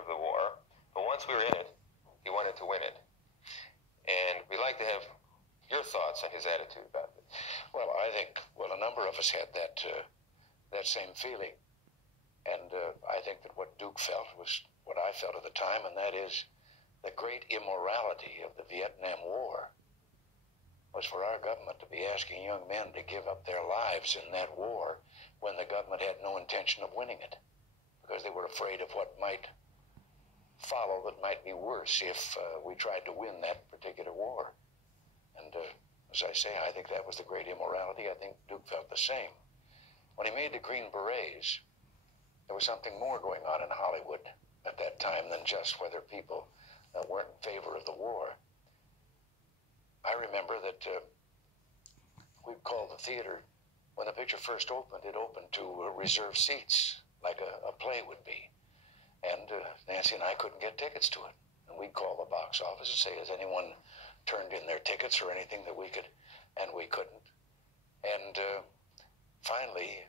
of the war, but once we were in it, he wanted to win it. And we'd like to have your thoughts on his attitude about it. Well, I think, a number of us had that same feeling. And I think that what Duke felt was what I felt at the time, and that is the great immorality of the Vietnam War was for our government to be asking young men to give up their lives in that war when the government had no intention of winning it, because they were afraid of what might follow that might be worse if we tried to win that particular war. And as I say, I think that was the great immorality. I think Duke felt the same. When he made the Green Berets, there was something more going on in Hollywood at that time than just whether people weren't in favor of the war. I remember that we'd call the theater, when the picture first opened, it opened to reserved seats, like a play would be. And Nancy and I couldn't get tickets to it. And we'd call the box office and say, has anyone turned in their tickets or anything that we could? And we couldn't. And finally,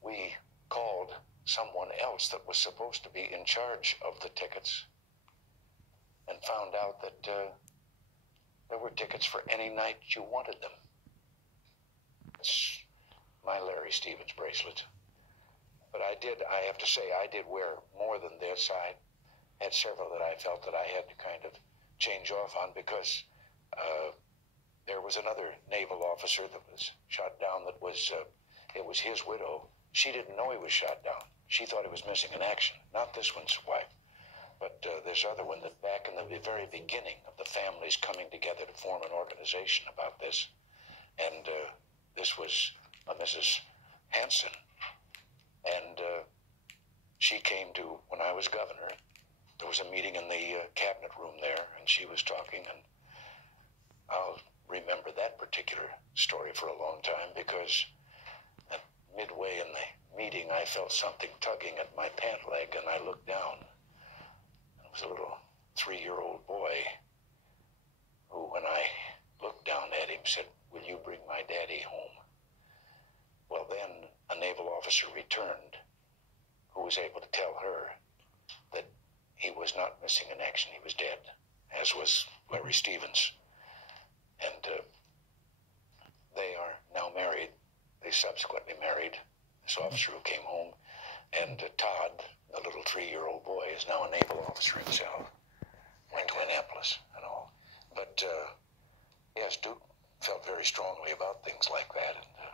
we called someone else that was supposed to be in charge of the tickets and found out that there were tickets for any night you wanted them. It's my Larry Stevens bracelet. But I have to say, I did wear more than this. I had several that I felt that I had to kind of change off on because there was another naval officer that was shot down that was, it was his widow. She didn't know he was shot down. She thought he was missing in action. Not this one's wife, but this other one that back in the very beginning of the families coming together to form an organization about this. And this was Mrs. Hanson. And she came to, when I was governor, there was a meeting in the cabinet room there, and she was talking, and I'll remember that particular story for a long time because at midway in the meeting, I felt something tugging at my pant leg, and I looked down. It was a little 3-year-old boy who, when I looked down at him, said, "Will you bring my daddy home?" Well, then a naval officer returned who was able to tell her that he was not missing in action. He was dead, as was Larry Stevens. And they are now married. They subsequently married this officer who came home. And Todd, the little 3-year-old boy, is now a naval officer himself. Went to Annapolis and all. But, yes, Duke felt very strongly about things like that. And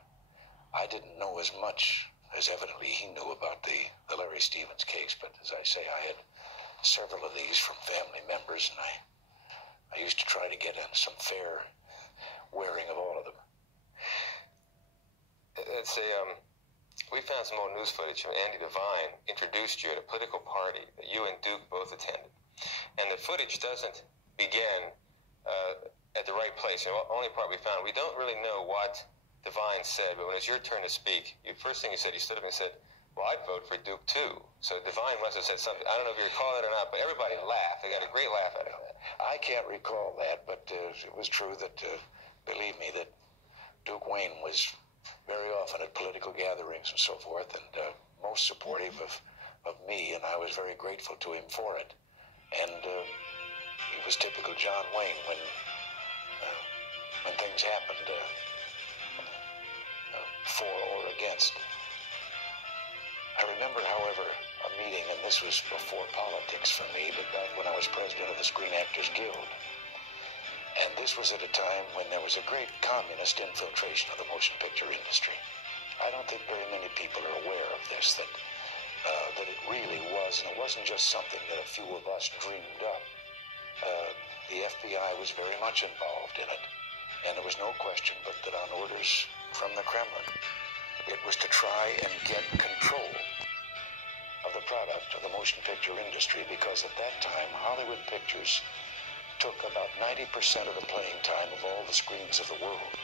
I didn't know as much as evidently he knew about the Larry Stevens case. But as I say, I had several of these from family members, and I used to try to get in some fair wearing of all of them. Let's say, we found some old news footage of Andy Devine introduced you at a political party that you and Duke both attended. And the footage doesn't begin at the right place. The only part we found, we don't really know what Devine said, but when it was your turn to speak, the first thing you said, you stood up and said, "Well, I'd vote for Duke too." So Devine must have said something. I don't know if you recall it or not, but everybody laughed. They got a great laugh out of that. I can't recall that, but it was true that, believe me, that Duke Wayne was very often at political gatherings and so forth, and most supportive of me, and I was very grateful to him for it. And he was typical John Wayne when things happened, for or against. I remember, however, a meeting, and this was before politics for me, but back when I was president of the Screen Actors Guild. And this was at a time when there was a great communist infiltration of the motion picture industry. I don't think very many people are aware of this, that it really was, and it wasn't just something that a few of us dreamed up. The FBI was very much involved in it, and there was no question but that on orders from the Kremlin, it was to try and get control of the product of the motion picture industry, because at that time, Hollywood pictures took about 90% of the playing time of all the screens of the world.